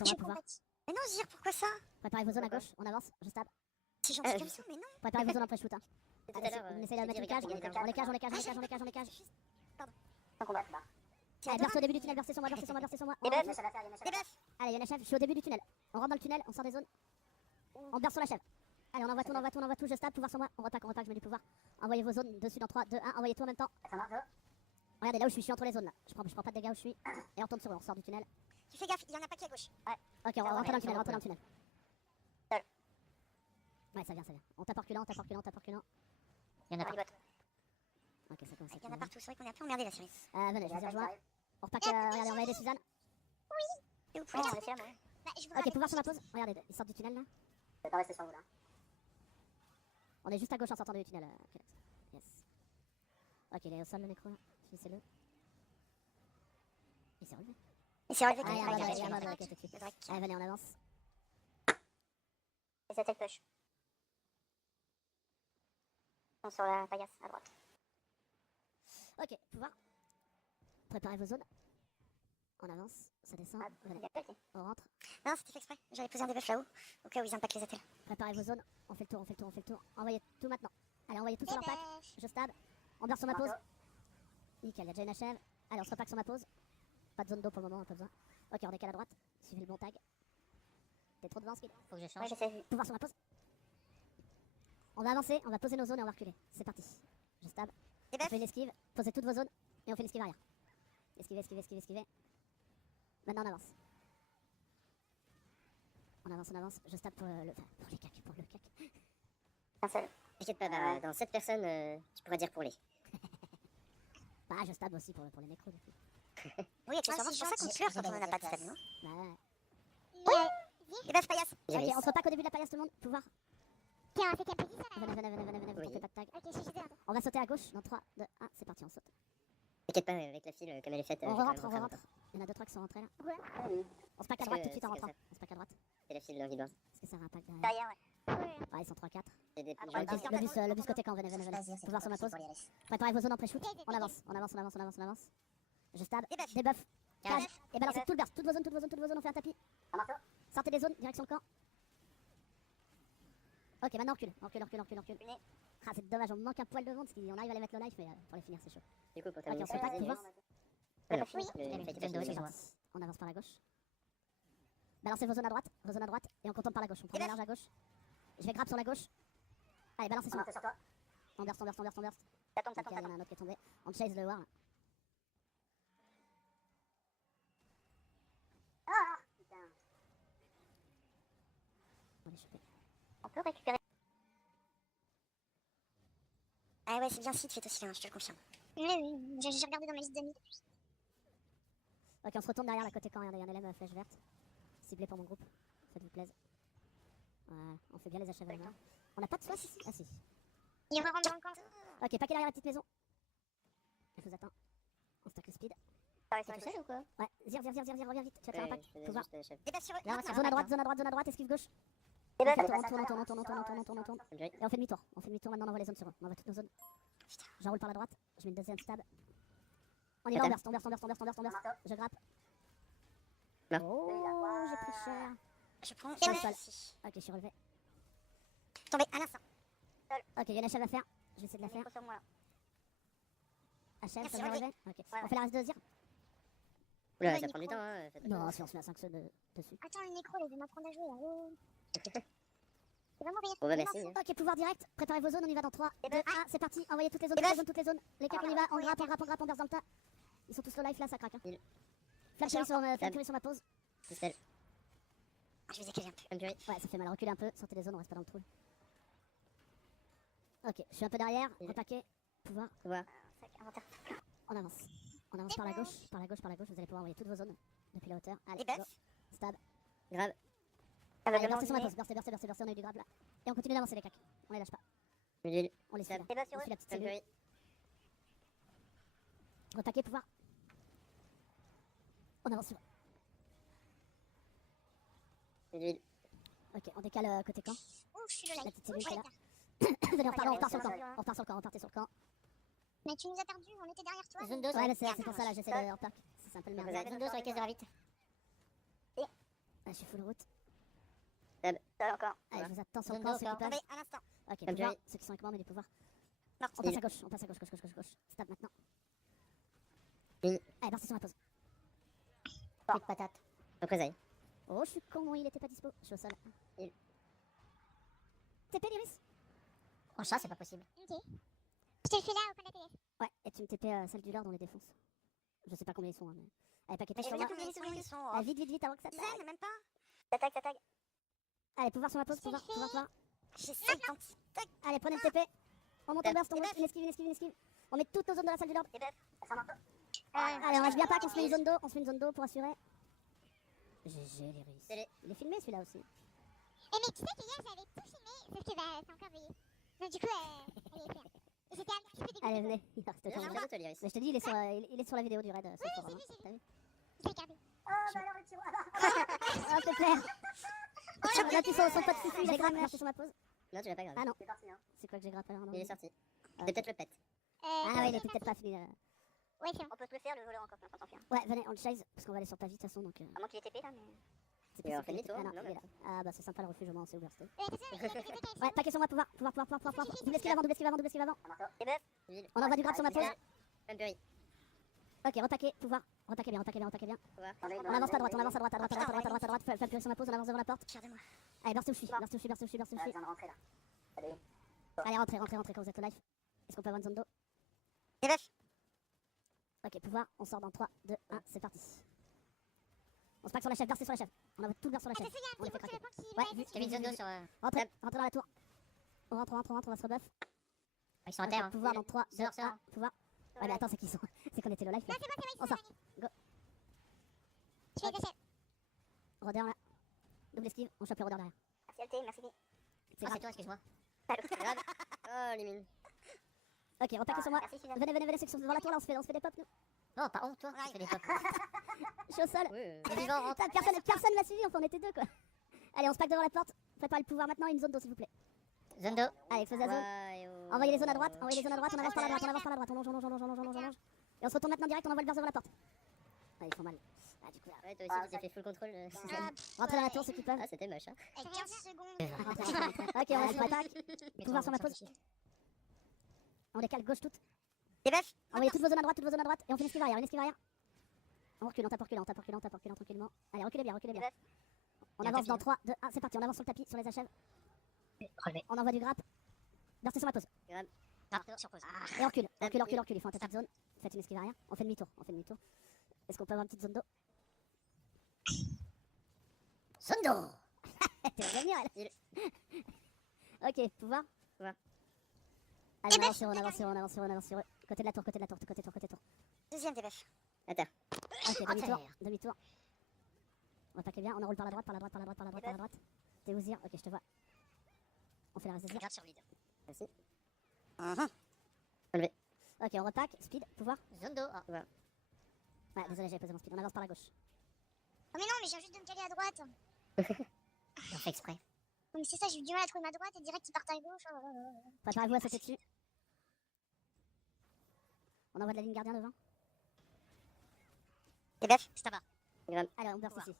On va pouvoir. Mais non, Zir, pourquoi ça? Préparez vos zones à gauche, on avance, je stab. C'est gentil comme ça, mais non. Préparez vos zones en pré-shoot. Hein. Tout à l'heure, On essaie de mettre une cage, on les cage, on les cage, on les cage, on les cage. Sans combat. Allez, berce au début du tunnel, bercez sur moi, bercez sur moi, bercez sur moi. Des buffs. Allez, il y a une chef, je suis au début du tunnel. On rentre dans le tunnel, on sort des zones. On berce sur la chef. Allez, on envoie tout, on envoie tout, je stab, pouvoir sur moi. On repack, je mets du pouvoir. Envoyez vos zones dessus dans 3, 2, 1, envoyez tout en même temps. Regardez là où je suis entre les zones là. Je prends pas de dégâts où je suis. Et on retourne sur eux, on sort du tunnel. Tu fais gaffe, il y en a pas qui à gauche. Ok, on rentre dans le tunnel, rentre dans le tunnel. Seul. Ouais, ça vient. On tape reculant. Il y en a pas. Ok, ça commence. Il y en a partout, c'est vrai qu'on est un peu emmerdé la série. Venez, je vous ai rejoint. On repack, regardez, on va aider Suzanne. Et vous pouvez Oh, garder. c'est là, Bah, je vous Ok, pouvoir sur ma pause. Regardez, ils sortent du tunnel là. Je vais pas rester sur vous là. On est juste à gauche en sortant du tunnel. Yes. Ok, il est au sol le nécro là. Finissez-le. Il s'est relevé. Il s'est relevé. Ah, il y a un Allez, mode, ok, tout de suite. Allez, venez, on avance. Et c'était le push. Ils sont sur la paillasse à droite. Ok, pouvoir. Préparez vos zones. On avance, ça descend. Venez, on rentre. Non, c'était fait exprès. J'avais posé un debuff là-haut, au cas où ils impactent les attelles. Préparez vos zones. On fait le tour. Envoyez tout maintenant. Allez, envoyez tout sur leur pack. Je stab. On berce sur ma pause. Nickel, il y a déjà une achève. Allez, on se repack sur ma pause. Pas de zone d'eau pour le moment, pas besoin. Ok, on décale à droite. Suivez le bon tag. T'es trop devant, Skid. Faut que je change. Pouvoir sur ma pause. On va avancer, on va poser nos zones et on va reculer. C'est parti. Je stab. On fait une esquive. Posez toutes vos zones et on fait l'esquive arrière. Esquivez. Maintenant on avance. On avance. Je stab pour le cac. Un seul. T'inquiète pas, dans 7 personnes, tu pourrais dire pour les. Bah, je stab aussi pour les nécros du coup. Oui, accessoirement, c'est pour ça qu'on pleure quand on n'a pas de stab, non? Bah ouais. Debuff paillasse. Ok, on se repack au début de la paillasse tout le monde. Pouvoir. Tiens, on fait qu'un petit ça là. Venez, vous Oui. tentez pas de tag. Ok, je suis dedans. On va sauter à gauche dans 3, 2, 1, c'est parti, on saute. T'inquiète pas, avec la file, comme elle est faite. On rentre. Il y en a 2-3 qui sont rentrés là. Ouais. On se pack à Parce droite que tout de suite en c'est comme rentrant. On se pack à droite. C'est la file dans Vidoise. Est-ce que ça a un impact derrière? Derrière, ouais. Ouais. Ah, ils sont 3-4. C'est des Le bus côté camp, venez. Pouvoir sur ma pause. Préparez vos zones en pré-shoot. On avance. Je stab. Debuff. Cage. Et balancez tout le burst. Toutes vos zones, on fait un tapis. Sortez des zones, direction le camp. Ok, maintenant on recule. Ah, c'est dommage, on manque un poil de vent parce qu'on arrive à les mettre low life, mais pour les finir, c'est chaud. Du coup, pour Ok, on se repack, pouvoir. On avance par la gauche. Balancez vos zones à droite, et on contourne par la gauche. On prend la large à gauche. Je vais grab sur la gauche. Allez, balancez sur moi. On burst. Ça tombe. Nickel, il y en a un autre qui est tombé. On chase le war. Là. On va les choper. On peut récupérer. Ah ouais, c'est bien si tu fais aussi, hein, je te le confirme. Oui, j'ai regardé dans ma liste d'amis depuis. Ok, on se retourne derrière la côté camp. Regardez, il y a un LM flèche verte. Ciblé pour mon groupe. Faites-vous plaisir. Voilà, on fait bien les achats là. On n'a pas de flash ici? Ah si. Il rentre dans le camp. Ok, paquet derrière la petite maison. Je vous attends. On stack le speed. T'es tout seul ou quoi? Ouais, Zir, reviens vite. Tu vas te faire un pack. Pouvoir. Debuff sur eux. Zone à droite, esquive gauche. Et ben, On tourne. Et on fait demi-tour. Maintenant on envoie les zones sur eux. On envoie toutes nos zones. J'enroule par la droite. Je mets une deuxième stab. On y va, on burst. Je grappe. Non. Oh, j'ai pris cher. Je prends Sol. ici. Ok, je suis relevé. Tombé à l'instant. Ok, il y a une HF à faire. Je vais essayer de la faire. HF, ça Merci, va Olivier. relever. Ok, on fait la reste de Zir. Oula, ça prend du temps, hein. Non, si on se met à 5 dessus. Attends, le nécro, il veut m'apprendre à jouer là. Oh. Il va mourir. Bon, bah, merci. Ok, pouvoir direct. Préparez vos zones, on y va dans 3, 2, 1, c'est parti. Envoyez toutes les zones. Les cacs, on y va. On grappe, on berce dans le tas. Ils sont tous low life là, ça craque. Hein. Flash sur ma pause. Tout seul. Je vais écaler un peu. Ouais, ça fait mal. Reculez un peu. Sortez les zones, on reste pas dans le trou. Ok, je suis un peu derrière. Repaquer. Pouvoir. On avance par la gauche. Vous allez pouvoir envoyer toutes vos zones depuis la hauteur. Allez, go. Stab. Grave. Allez, bercez sur ma pause. Bercez. On a eu du grab là. Et on continue d'avancer les cacs. On les lâche pas. On les suit là. On suit la petite cellule. Repaquer, pouvoir. On avance sur. Ok, on décale côté camp. Ouf, je suis le La live. petite cellule qui est là. Venez, on repart sur le camp. On repart sur le camp. Mais tu nous as perdus, on était derrière toi. Ouais, mais c'est pour ça là, j'essaie de repack. C'est un peu le merde. Zone 2 sur les caisses de la vite. Ah, je suis full route. Encore. Allez, je vous attends sur le Zondo camp, ceux qui encore. peuvent. Attendez, un instant. Ok, Comme pouvoir, Jerry. ceux qui sont avec moi, mais des pouvoirs. Non, On passe à gauche, on passe à gauche, gauche. Stab maintenant. Oui. Allez, Barcy sur ma pause. Coup de patate. Représailles. Oh, je suis con, moi, il était pas dispo. Je suis au sol. Il- TP, l'Iris? En chat, c'est pas possible. Ok. Je te le fais là au coin de la télé. Ouais, et tu me TP celle du Lord, on les défonce. Je sais pas combien ils sont, hein, mais. Allez, paquet Mais sur je moi. veux dire combien ils sont. Allez, vite, avant que ça tague. Dizaine, même pas. Ça tag. Allez, pouvoir sur ma pause, pouvoir. J'ai 50. Tac. Allez, prenez le TP. On monte en burst, on Et monte, bœuf. une esquive. On met toutes nos zones dans la salle du Lord. Et bœuf. Ça sent un peu. Allez, on reste bien pas qu'on se met une zone d'eau pour assurer. GG, l'Iris. Télé. Il est filmé celui-là aussi. Et mais tu sais que hier j'avais tout filmé, sauf que bah c'est encore brillé. Donc du coup, elle est claire. Et j'étais un petit peu dégoûtée. Allez, venez. Il reste Il y a autant. un photo, l'Iris. Mais je te dis, il est sur la vidéo du raid. Oui, j'ai vu. T'as vu? Je l'ai regardé. Ah, c'est clair. Là, tu sens pas de soucis, il a grappé, merci sur ma pause. Non, tu l'as pas grave. Ah non, C'est parti, hein. c'est quoi que j'ai grappé alors? Il est sorti. C'est peut-être le pet. Ah ouais, il était peut-être pas fini. Ouais, c'est bon. On peut se le faire, le voleur encore, quand on fait. Ouais, venez, on le chase, parce qu'on va aller sur Pavie de toute façon, donc. À moins qu'il ait TP là, mais. C'est Et on possible fait qu'il ait- demi-tour, Ah non, non, il est mais- là. Ah bah c'est sympa le refuge, au moins c'est ouvert, c'était. Attention, il y a des détails. Ouais, paquet sur moi, pouvoir. Double esquive avant. Et bœuf. Ville. On envoie du grab sur ma pause. Pumpery. Ok, repaquer, pouvoir. Repaquer bien. Pouvoir. On avance pas à droite, à droite. Fais sur ma pause, on avance devant la porte. Fier de moi. Allez, burst où je suis. On a besoin de rentrer là. Allez. Allez, rentrez quand vous êtes au live. Est-ce qu'on peut avoir une zone d'eau? Et bœuf. Ok, pouvoir, on sort dans 3, 2, 1, c'est parti. On se pack sur la chef, bercez sur la chef. On envoie tout le beurre sur la chef. Attention, il y a un On les petit fait bout sur craquer. le pont qui Ouais, va vu- dessus. J'ai mis zone d'eau sur. Rentrez dans la tour. On rentre, on va se rebuff. Ils sont à terre. Pouvoir dans 3, 2, Sors. 1, pouvoir. Ouais, mais attends, c'est qu'ils sont. C'est qu'on était le live là. Non, c'est bon, On ils sort. sont Go. derniers. Je fais deux chefs. Rodeur là. Double esquive, on chope le rodeur derrière. Merci LT, merci. C'est Ah, grave. c'est toi, excuse-moi. Grave. Oh, Limine. Ok, repaquez sur moi. Merci Suzanne. Venez, ceux qui sont devant la tour là, on se fait des pop nous. Non, pas honte, toi. Tu fais des pop. Je suis au sol. Oui, les vivants rentrent. Putain, personne m'a suivi, on était deux quoi. Allez, on se pack devant la porte. Préparez le pouvoir maintenant, une zone d'eau s'il vous plaît. Zone d'eau. Allez, fais la zone. Envoyez les zones à droite, on avance par la droite, on longe. Et on se retourne maintenant direct, on envoie le burst devant la porte. Ah, ils font mal. Ah, du coup, là. Ouais, toi aussi, tu t'es fait full contrôle. Rentrez dans la tour ceux qui peuvent. Ah, c'était moche, hein. Avec 15 secondes. Ok, on se prépaque. Pouvoir sur ma pause. On les cale gauche toutes. Et bœuf. Envoyez toutes vos zones à droite, et on fait une esquive arrière, On recule, on tape reculant tranquillement. Allez, reculez bien. On avance dans 3, 2, 1, c'est parti, on avance sur le tapis, sur les achèves. Relevé. On envoie du grappe. Bercez sur ma pause. Sur pause. Et on recule, il faut un tapis de zone. Faites une esquive arrière, on fait demi-tour. Est-ce qu'on peut avoir une petite zone d'eau? Zone d'eau. T'es revenir elle. Ok, pouvoir. Pouvoir. Allez, on avance sur eux. Côté de la tour. Deuxième des bœufs. À terre. Ok, À demi-tour. On va paquer bien, on enroule par la droite. T'es Ouzir, ok, je te vois. On fait la reste des Regarde sur vide. Merci. Ok, on repack, speed, pouvoir. Zone d'eau. Ah, voilà. Ouais, désolé, j'avais posé mon speed, on avance par la gauche. Oh mais non, mais je viens juste de me caler à droite. On fait exprès. Donc c'est ça, j'ai eu du mal à trouver ma droite et direct ils partent à gauche. Oh là là là. Préparez-vous à sauter dessus. On envoie de la ligne gardien devant. Et bœuf. C'est tabac. Allez, on burst ici.